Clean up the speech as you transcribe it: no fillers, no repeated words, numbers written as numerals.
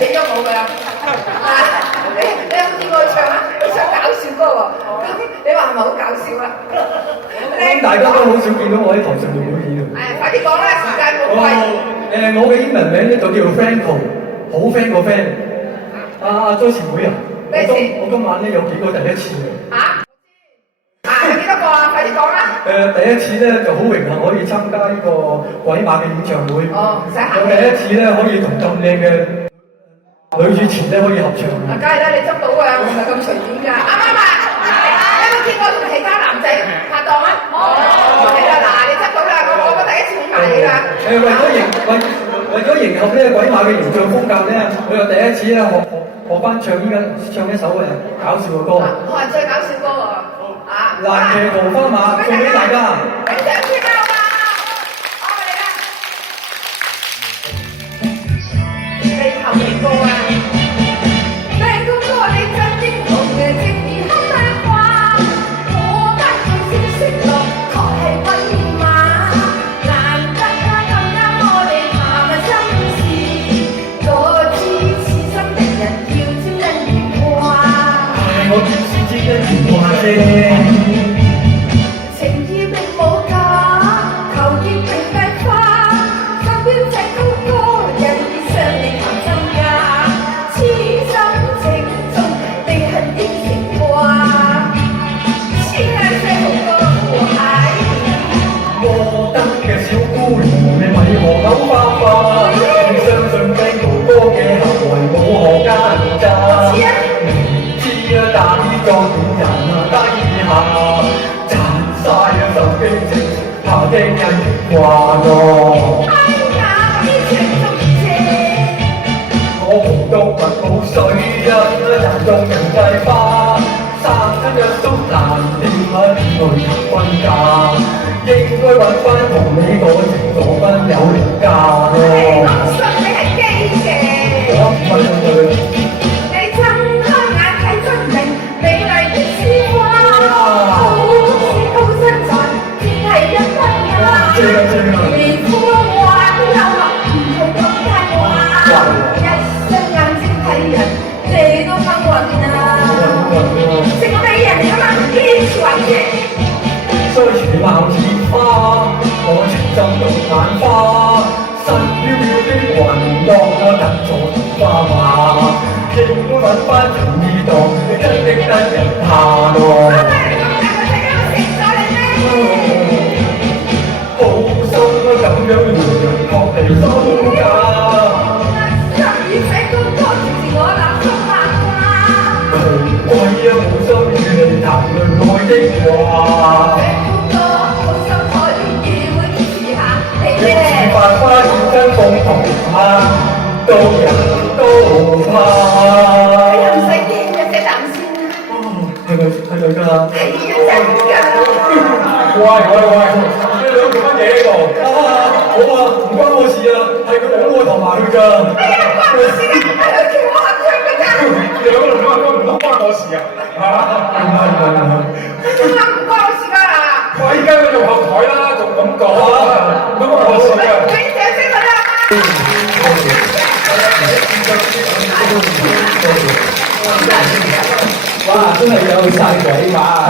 俾咗我㗎啦。你有冇見過佢唱啊？佢唱搞笑歌喎。你話係咪好搞笑啊？咁大家都好少見到我喺台上面表演㗎。快啲講啦，時間冇貴。我嘅英文名咧就叫 Franco， 好 friend 個 friend。阿 Joyce 妹啊，我今晚咧有幾個第一次嘅。有幾多個啊？快啲講啦！第一次咧就好榮幸可以參加呢個鬼馬嘅演唱會。唔使客氣。第一次咧可以同咁靚嘅女主持咧可以合唱。梗係啦，你執到㗎，我唔係咁隨便㗎。啱唔啱啊？有冇見過同其他男仔拍檔啊？係啦，嗱，你執到啦，我第一次捧埋你啦。為咗迎合呢個鬼馬嘅形象風格咧，我又第一次咧學翻唱一首搞笑嘅歌。最搞笑歌喎！爛騎桃花馬送俾大家。俾掌聲啦，好嘛？你後面歌啊！靚公哥，你真英雄嘅正義黑白話，我不要消息落，確係鬼馬。難得啊，咁啱我哋談下心事，我知痴心的人要招人緣話。我只是招人緣話啫。的人話我，哎呀，呢情中情，我紅到蜜冇水啊，人用人際花，生出一宿難點去分家，應該揾翻同你個情個分有廉價咯。我信你係基嘅，我唔係信佢。你睜開眼睇分明，美麗的鮮花，好似高身材，只係一分。皮膚滑都有落，唔好講大話。一雙眼睛睇人，你都更暈啊！成個美人嚟㗎嘛，堅持還嘅。雖如貌似花，我情深到眼花。神飄飄的雲浪，我特坐花馬，應該揾翻情意檔，你真的得人怕咯。咁樣原來確係收假，十二世公哥直是我立心八卦，窮鬼啊冇心與你談論愛的話。公哥好心可以議會支持下你咧。似繁花變真鳳同馬，到人都怕。你又唔使驚嘅，食啖先啦。係咪㗎？係啊，真㗎。喂。做乜嘢喺度？好啊，唔關我事啊，係佢拱我頭埋去㗎。哎呀，關我事啊，係佢叫我合唱㗎咋。兩個唔通關我事啊？唔係，唔關我事㗎啦。我依家都做後台啦，仲咁講啊？唔關我事㗎。俾掌聲佢啦！哇，真係有晒鬼馬。